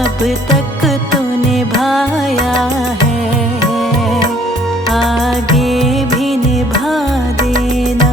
अब तक तो निभाया है, आगे भी निभा देना।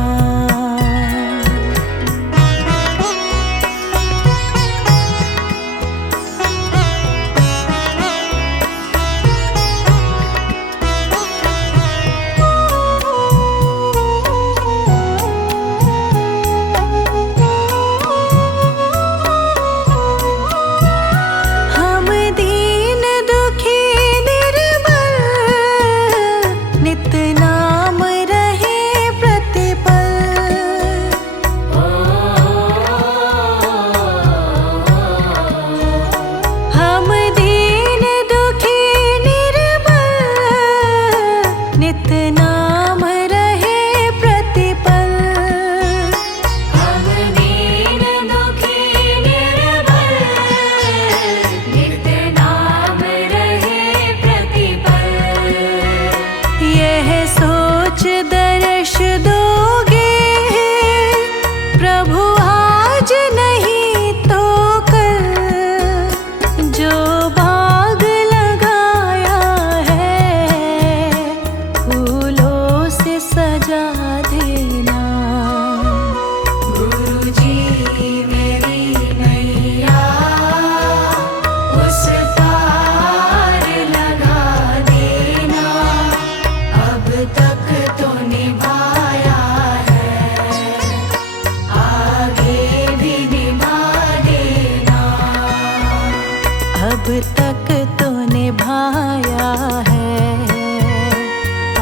अब तक तो निभाया है,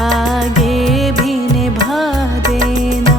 आगे भी निभा देना।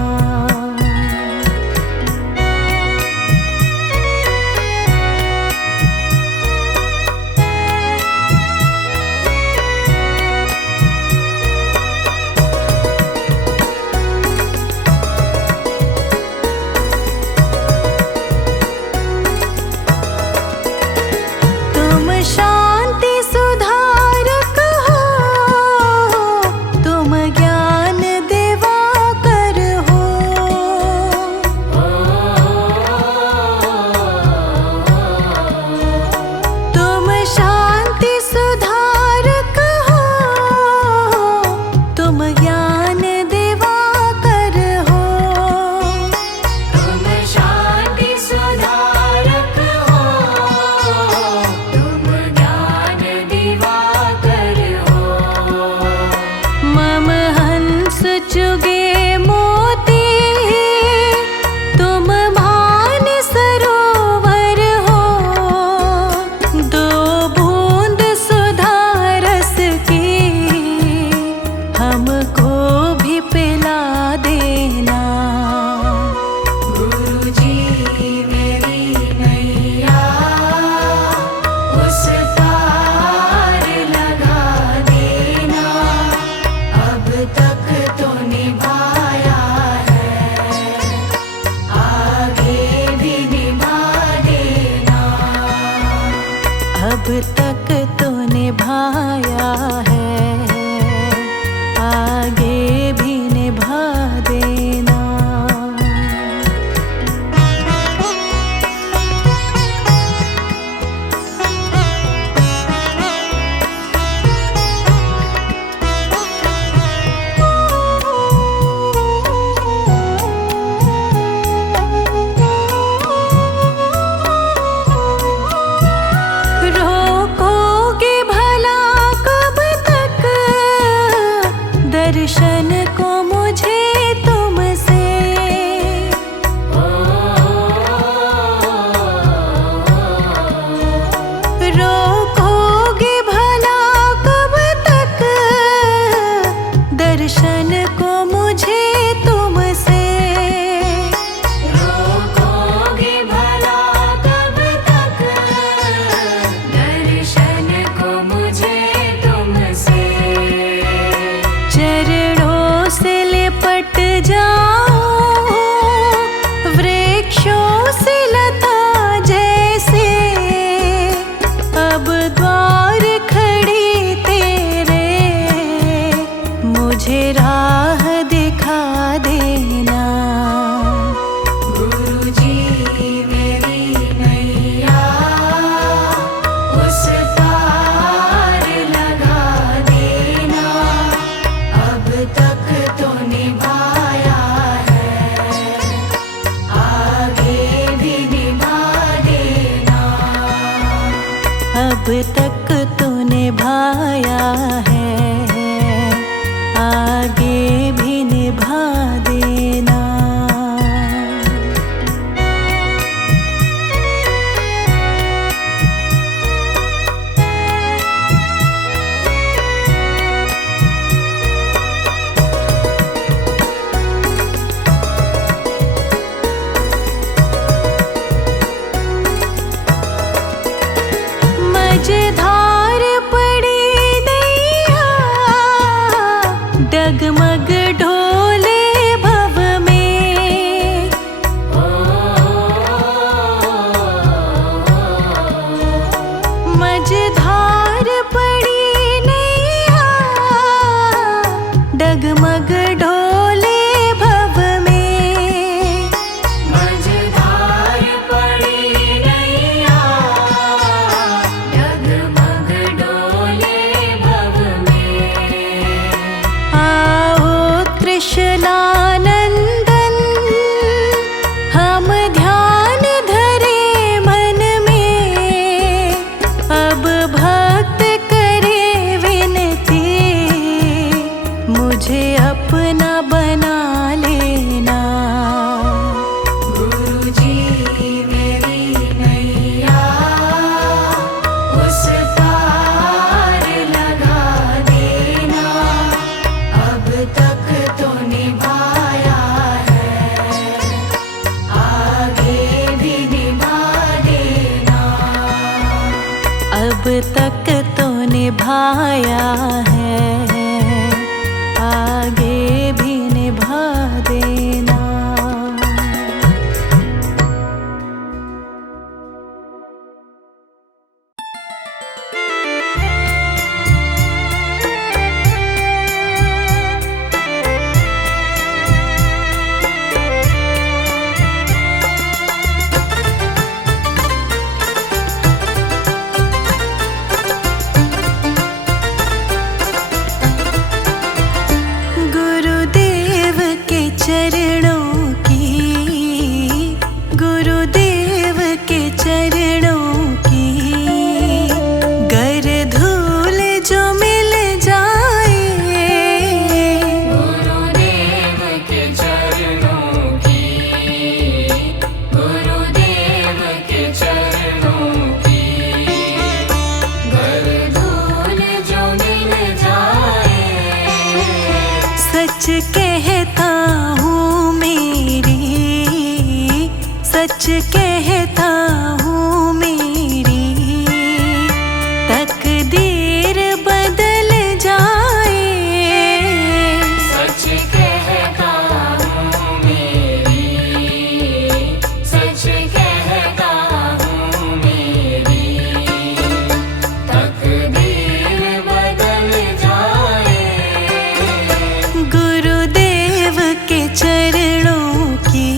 चुगे मोती तुम मान सरोवर हो, दो बूंद सुधा रस की हमको भी पिला देना। गुरुजी मेरी नैया उस पार लगा देना, अब तक तो निभाया है, आगे भी निभा देना। अब तक तो निभाया है, आगे भी निभा देना। रोकोगे भला कब अब तक तूने भाया है, आगे भी निभा देना। मझधार पड़ी नैया, डगमग ढोले भव में। मझधार पड़ी नैया, डगमग ढोले भव में। मझधार पड़ी नैया, डगमग डोले भव में। आओ कृष्णानंदन, हम ध्यान धरे मन में। अब भक्त करे विनती, मुझे अपना बना लेना। गुरुजी मेरी नैया, उस पार लगा देना। अब तक तो निभाया है, आगे भी निभा देना। अब तक तो निभाया है, आगे भी निभा देना। गुरुदेव के चरणों की, गुरुदेव के चरणों की, गर धूल जो मिल जाए। गुरुदेव के चरणों की, गुरुदेव के चरणों की, गर धूल जो मिल जाए। सच कहता हूँ मेरी, सच कहता हूँ मेरी, तकदीर बदल जाए। सच कहता हूँ मेरी, सच कहता हूँ मेरी, तकदीर बदल जाए। गुरुदेव के चरणों की।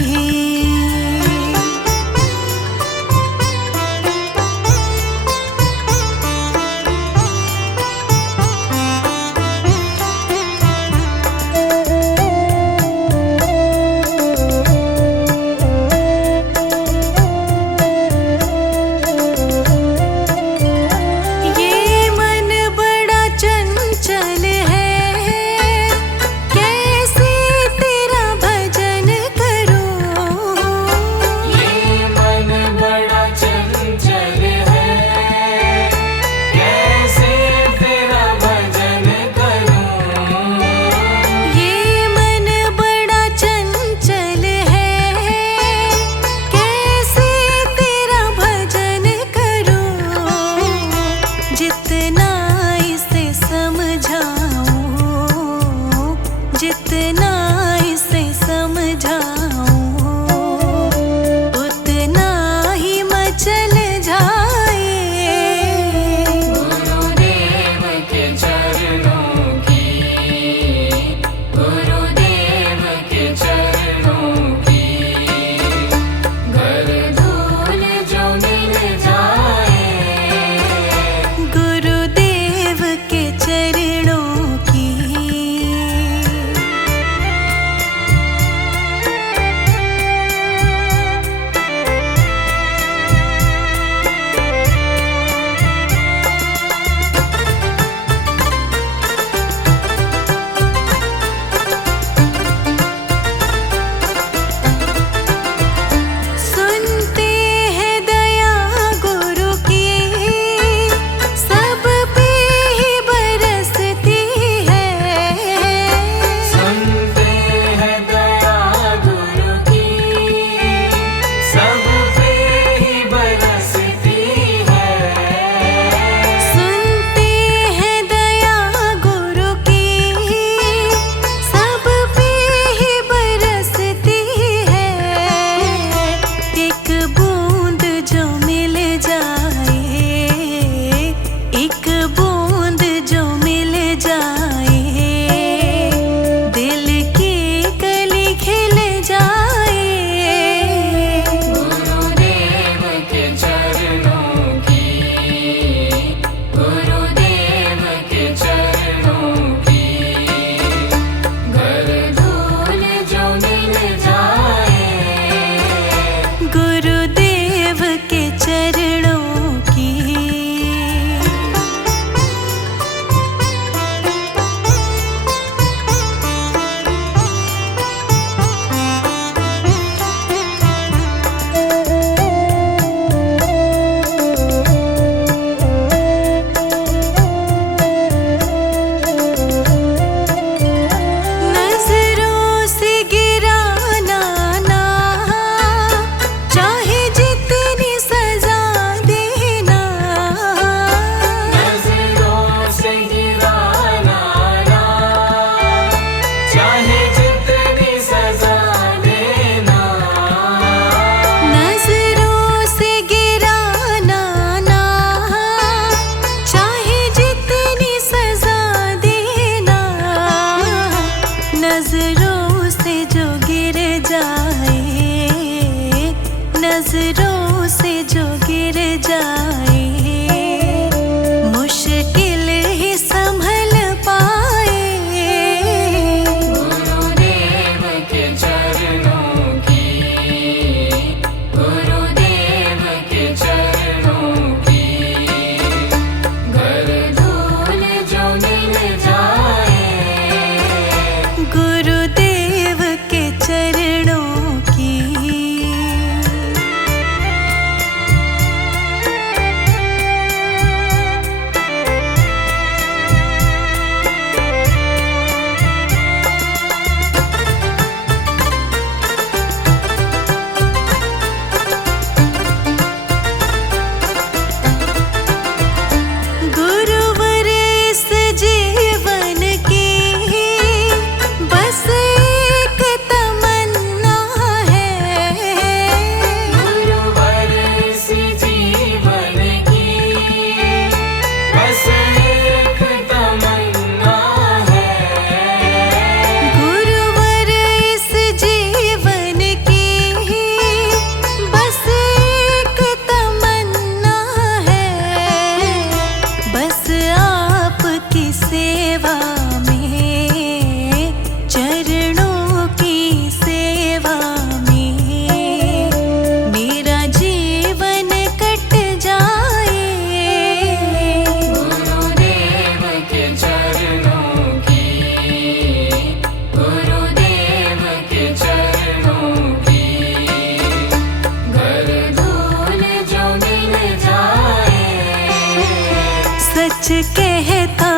सच कहता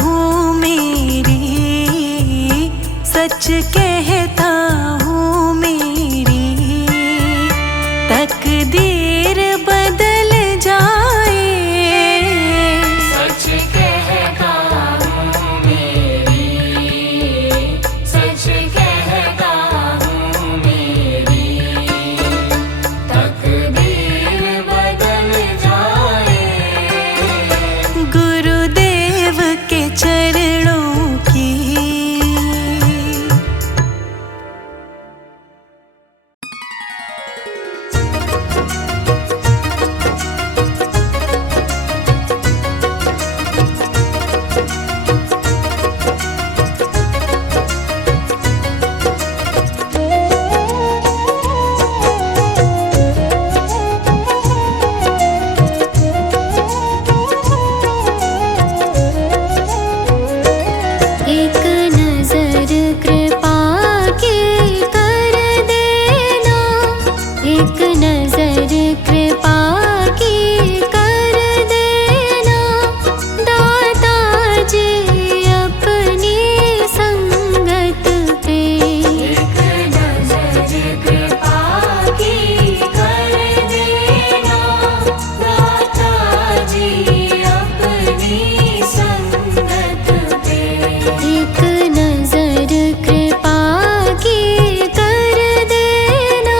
हूँ मेरी, सच कहता हूँ मेरी तकदीर बदल जाए। सच कहता हूँ मेरी, सच कहता हूँ मेरी तकदीर बदल जाए। गुरुदेव के चरणों की एक नजर कृपा की कर देना, एक नजर कृपा की कर देना, दाता जी अपनी संगत पे। एक नजर कृपा की कर देना, दाता जी अपनी संगत पे। एक नजर कृपा की कर देना।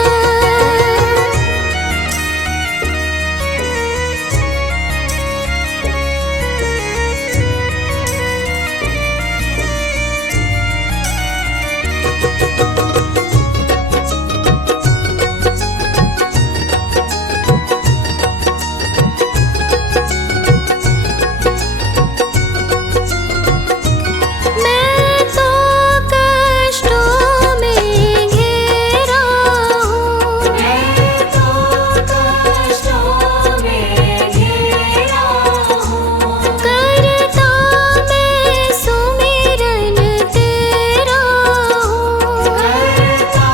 मैं तो कष्टों में घिरा हूँ, मैं तो कष्टों में घिरा हूँ, करता मैं सुमिरन तेरा हूँ। करता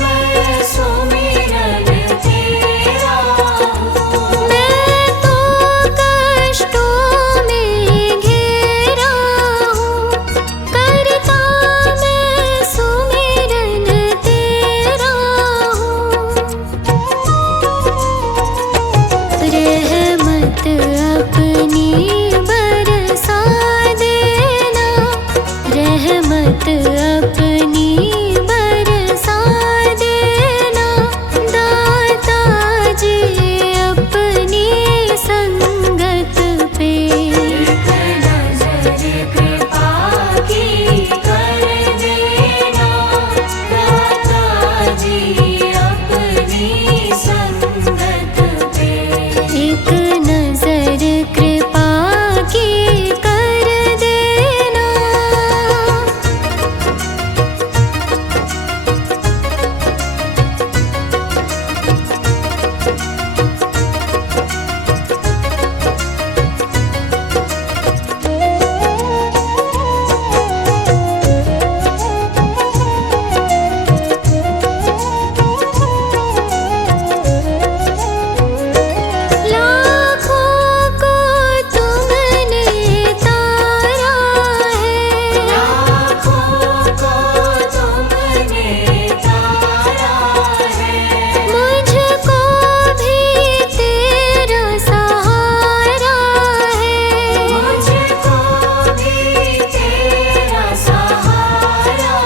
मैं सुमिरन तेरा हूँ। मैं तो कष्टों में घिरा हूँ, करता मैं सुमिरन तेरा हूँ। रहमत अपनी बरसा देना, रहमत अपनी बरसा देना, दाता जी अपनी संगत पे। एक नजर कृपा की कर देना, दाता जी अपनी संगत पे। एक नजर कृपा की कर देना। लाखों को तुमने तारा है, लाखों को तुमने तारा है, मुझको भी तेरा सहारा है। मुझको भी तेरा सहारा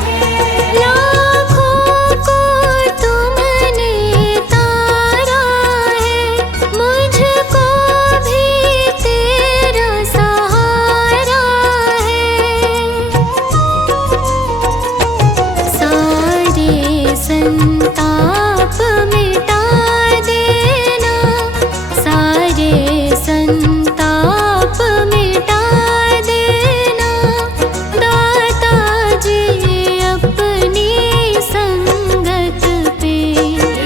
है। लाखों को तुमने तारा है, मुझको भी तेरा सहारा है। सारे संताप मिटा देना, सारे संताप मिटा देना, दाता जी अपनी संगत पे।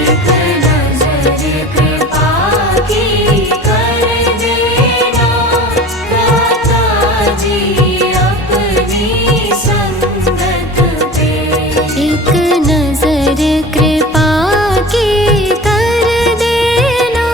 एक नजर कृपा की कर देना, दाता जी अपनी संगत पे। एक नजर कृपा की कर देना।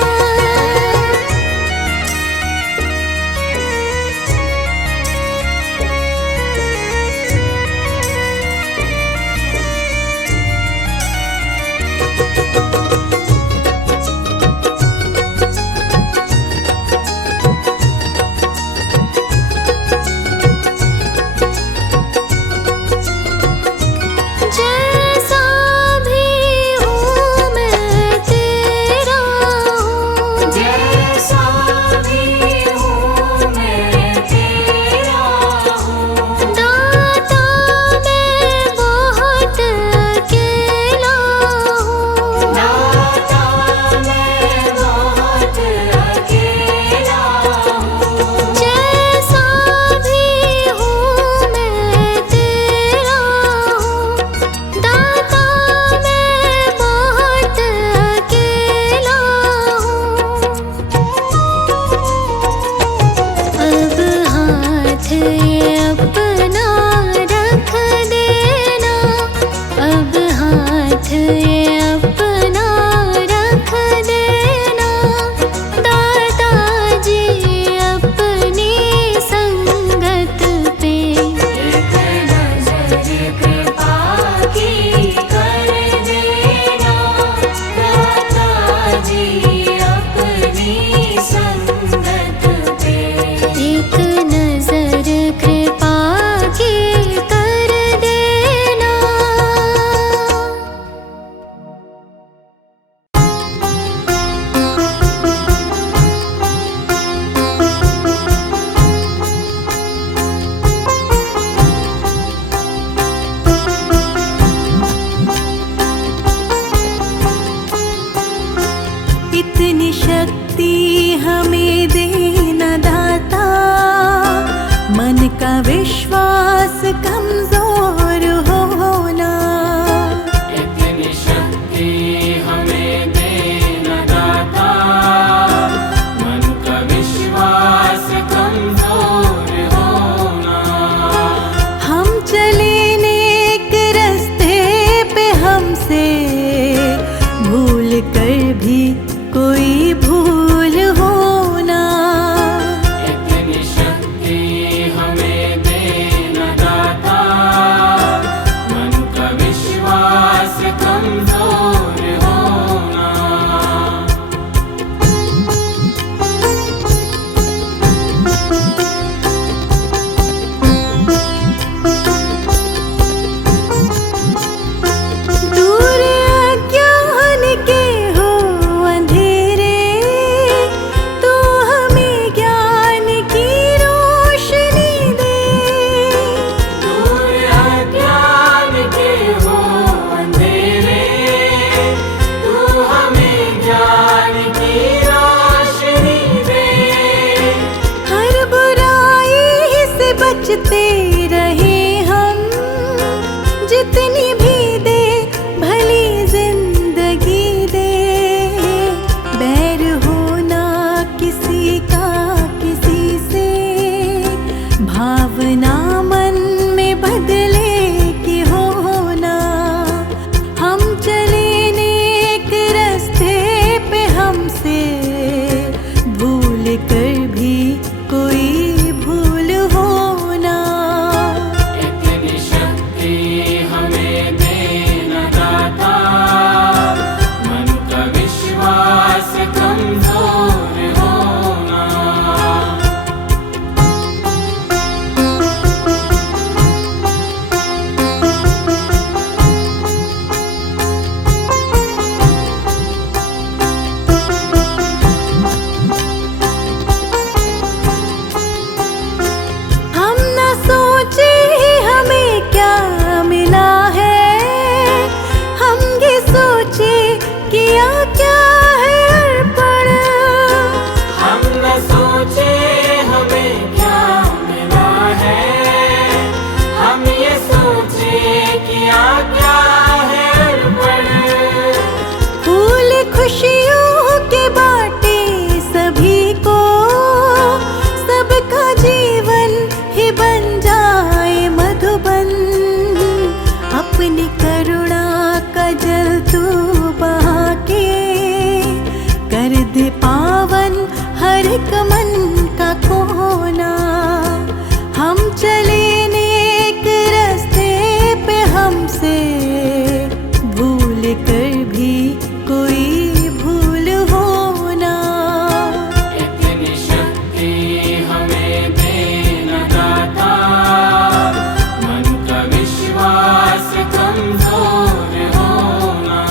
एक मन का कोना। हम चले नेक रास्ते पे, हमसे भूल कर भी कोई भूल होना। इतनी शक्ति हमें देना दाता, मन का विश्वास कमजोर होना।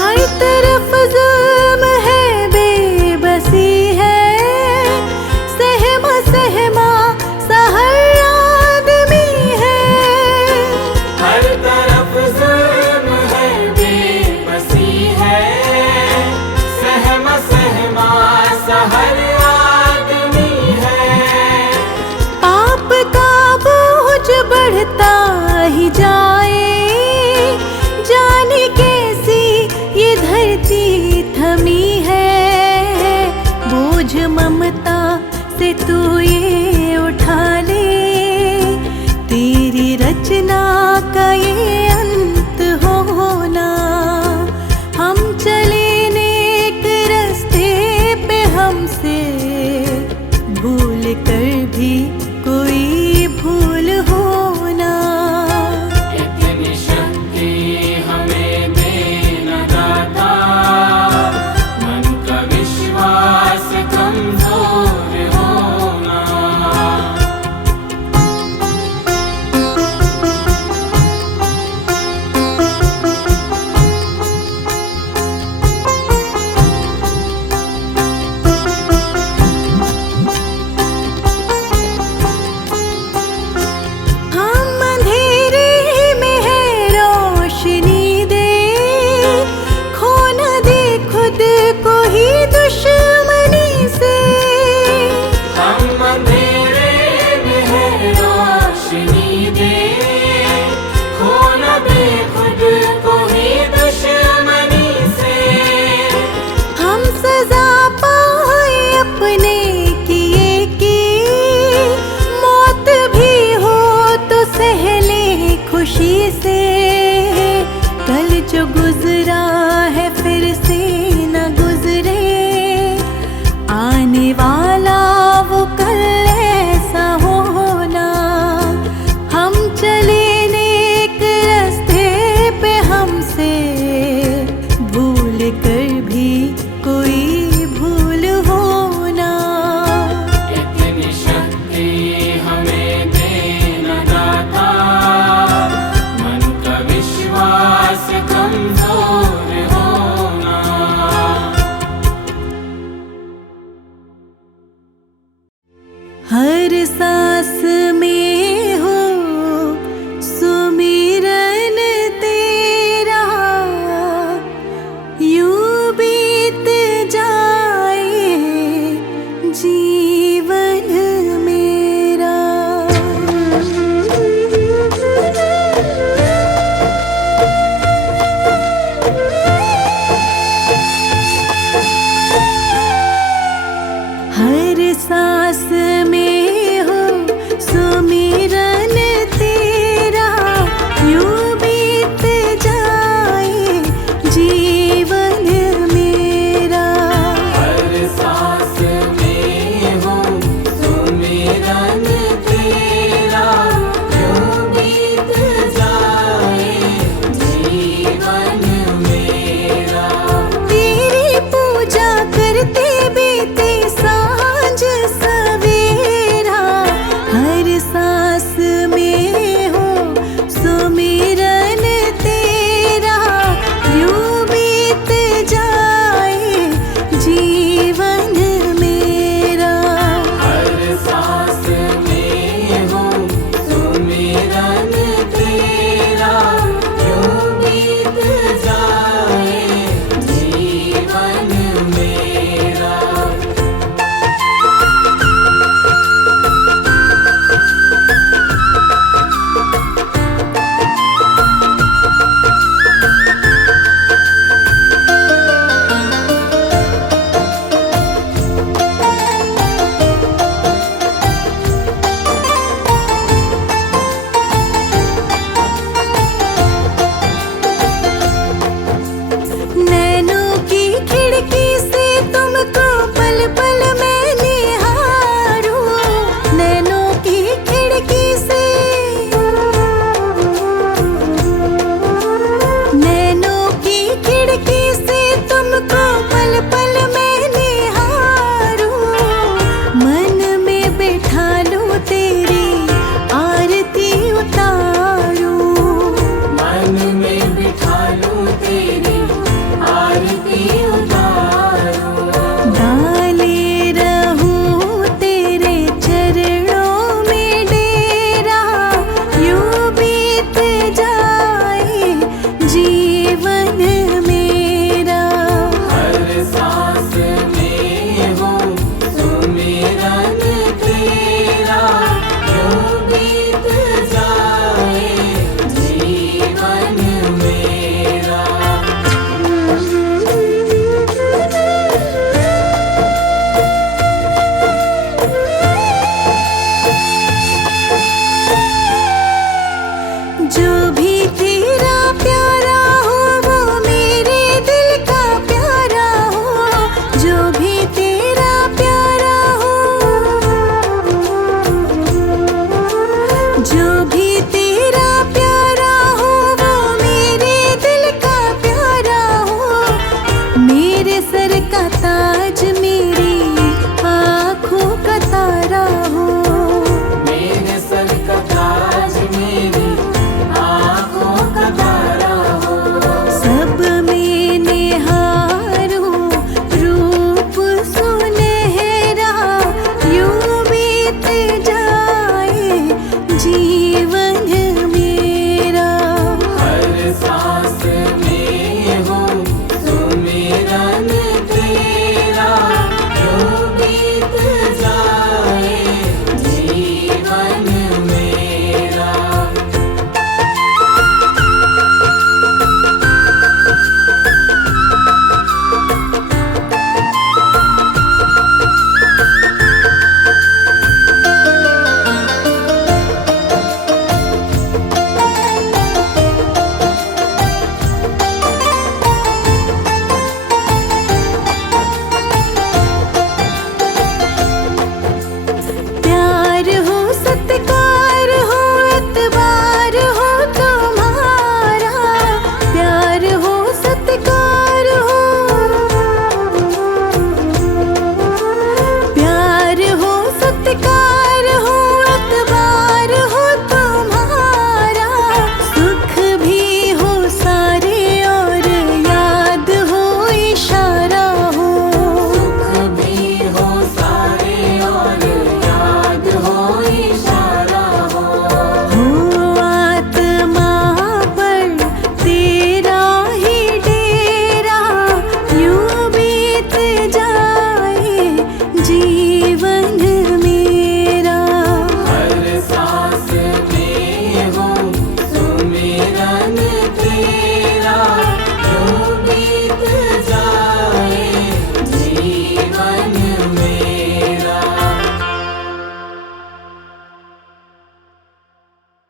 हर तरफ जुल्म है, बेबसी है, सहमा सहमा सा हर आदमी है। हर तरफ जुल्म है, बेबसी है, सहमा सहमा सा हर आदमी है। पाप का बोझ बढ़ता ही जाए, जाने कैसी ये धरती थमी है। बोझ ममता से तू ये उठा ले, तेरी रचना का ये अंत होना। हम चले नेक रास्ते पे, हमसे भूल कर भी कोई भूल होना। इतनी शक्ति हमें देना दाता, मन का विश्वास कमजोर होना। हम अंधेरे में है, रोशनी दे, खो न दे खुद को ही दुश्मनी से। हम अंधेरे में है, रोशनी दे, खो न दे खुद को ही दुश्मनी से। हम सजा पाए अपने किए की, मौत भी हो तो सह ले खुशी से। कल जो